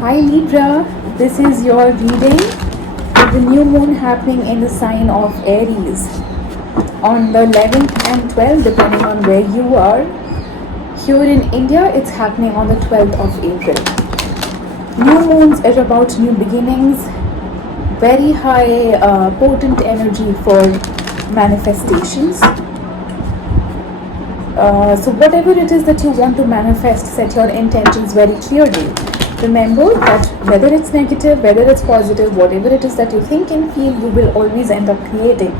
Hi Libra, this is your reading with the new moon happening in the sign of Aries on the 11th and 12th, depending on where you are. Here in India, it's happening on the 12th of April. New moons are about new beginnings, very high potent energy for manifestations. So whatever it is that you want to manifest, set your intentions very clearly. Remember that whether it's negative, whether it's positive, whatever it is that you think and feel, you will always end up creating.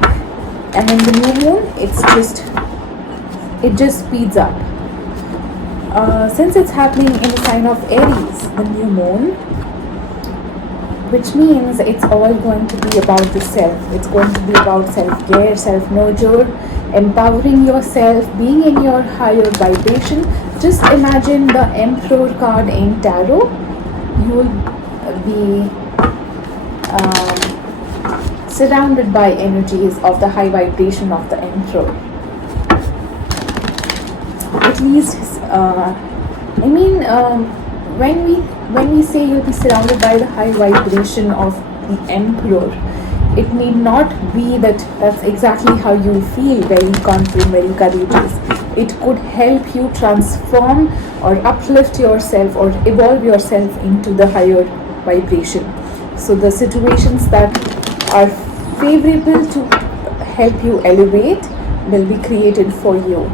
And in the new moon, it just speeds up. Since it's happening in the sign of Aries, the new moon, which means it's all going to be about the self. It's going to be about self-care, self-nurture, empowering yourself, being in your higher vibration. Just imagine the Emperor card in Tarot. You will be surrounded by energies of the high vibration of the Emperor. At least, when we say you'll be surrounded by the high vibration of the Emperor, it need not be that that's exactly how you feel, very confident, very courageous. It could help you transform or uplift yourself or evolve yourself into the higher vibration. So the situations that are favorable to help you elevate will be created for you.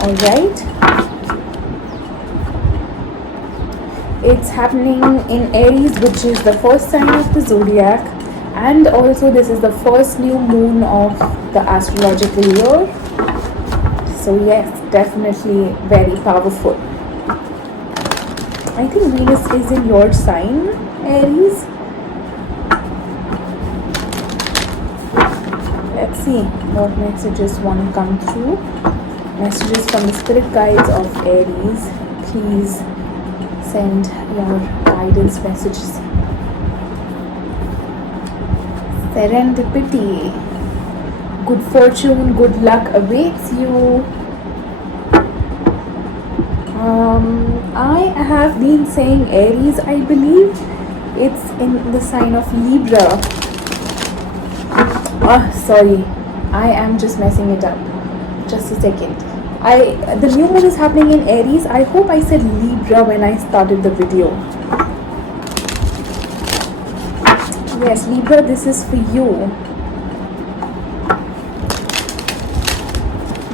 All right. It's happening in Aries, which is the first sign of the zodiac, and also this is the first new moon of the astrological year. So yes, definitely very powerful. I think Venus is in your sign, Aries. Let's see what messages want to come through. Messages from the spirit guides of Aries. Please send your guidance messages. Serendipity. Good fortune, good luck awaits you. I have been saying Aries, I believe it's in the sign of Libra. Sorry, I am just messing it up. Just a second. The new moon is happening in Aries. I hope I said Libra when I started the video. Yes, Libra, this is for you.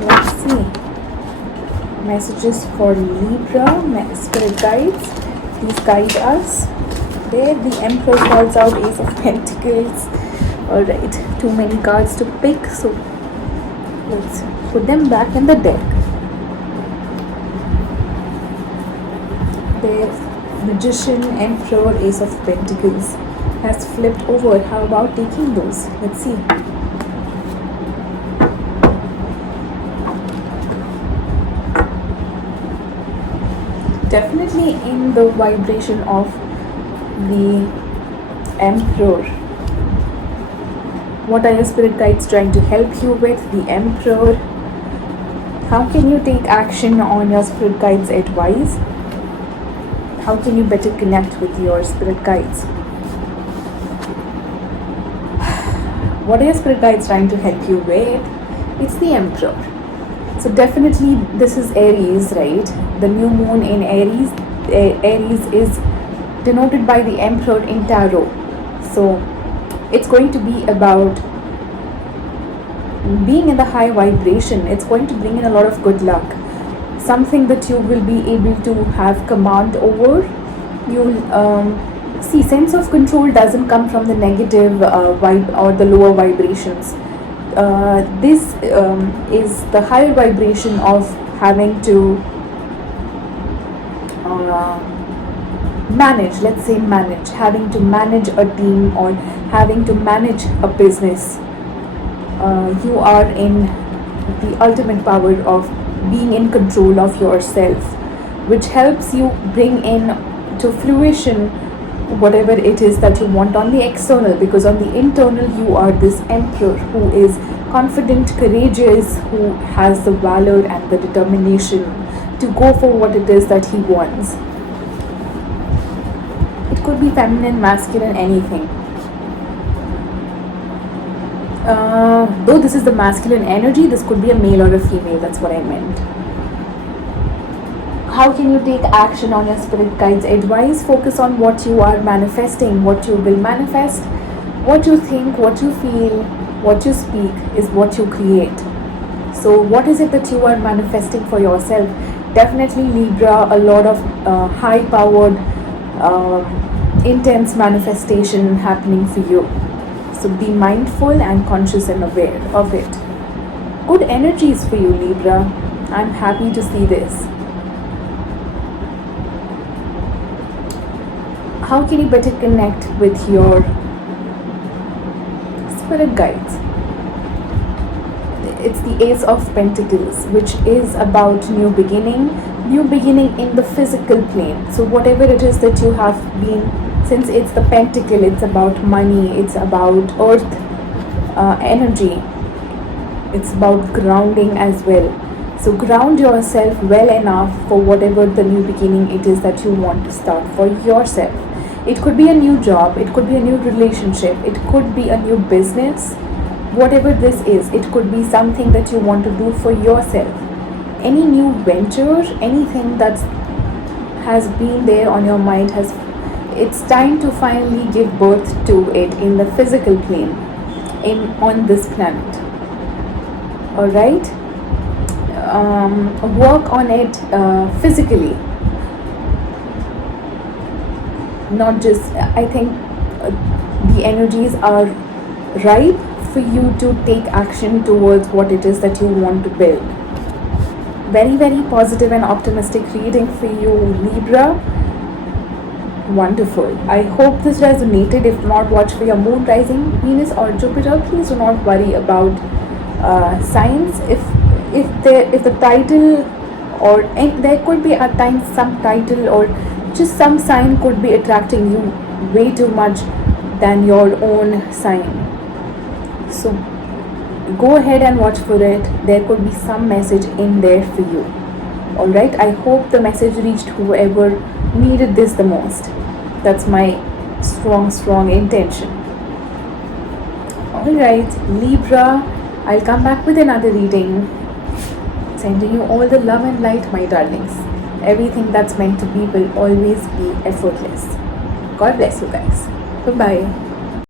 Let's see. Messages for Libra, spirit guides. Please guide us. There, the Emperor calls out Ace of Pentacles. Alright, too many cards to pick, so let's put them back in the deck. There, Magician, Emperor, Ace of Pentacles has flipped over. How about taking those? Let's see. Definitely in the vibration of the Emperor. What are your spirit guides trying to help you with? The Emperor. How can you take action on your spirit guides' advice? How can you better connect with your spirit guides? What are your spirit guides trying to help you with? It's the Emperor. So definitely this is Aries, right? The new moon in Aries. Aries is denoted by the Emperor in Tarot. So it's going to be about being in the high vibration. It's going to bring in a lot of good luck. Something that you will be able to have command over. You'll see, sense of control doesn't come from the negative vibe or the lower vibrations. This is the higher vibration of having to having to manage a team or having to manage a business. You are in the ultimate power of being in control of yourself, which helps you bring in to fruition whatever it is that you want on the external, because on the internal you are this Emperor who is confident, courageous, who has the valor and the determination to go for what it is that he wants. It could be feminine, masculine, anything. Though this is the masculine energy, this could be a male or a female. That's what I meant. How can you take action on your spirit guides' advice? Focus on what you are manifesting, what you will manifest. What you think, what you feel, what you speak is what you create. So what is it that you are manifesting for yourself? Definitely Libra, a lot of high powered intense manifestation happening for you. So be mindful and conscious and aware of it. Good energies for you, Libra. I'm happy to see this. How can you better connect with your spirit guides? It's the Ace of Pentacles, which is about new beginning in the physical plane. So whatever it is that you have been, since it's the pentacle, it's about money, it's about earth energy, it's about grounding as well. So ground yourself well enough for whatever the new beginning it is that you want to start for yourself. It could be a new job, it could be a new relationship, it could be a new business. Whatever this is, it could be something that you want to do for yourself. Any new venture, anything that has been there on your mind, it's time to finally give birth to it in the physical plane, on this planet. Alright? Work on it physically. Not just, I think the energies are ripe for you to take action towards what it is that you want to build. Very, very positive and optimistic reading for you, Libra. Wonderful. I hope this resonated. If not, watch for your moon, rising, Venus or Jupiter. Please do not worry about signs. If the title, or there could be at times some title or just some sign could be attracting you way too much than your own sign. So go ahead and watch for it. There could be some message in there for you. Alright, I hope the message reached whoever needed this the most. That's my strong intention. Alright, Libra, I'll come back with another reading. Sending you all the love and light, my darlings. Everything that's meant to be will always be effortless. God bless you guys. Bye-bye.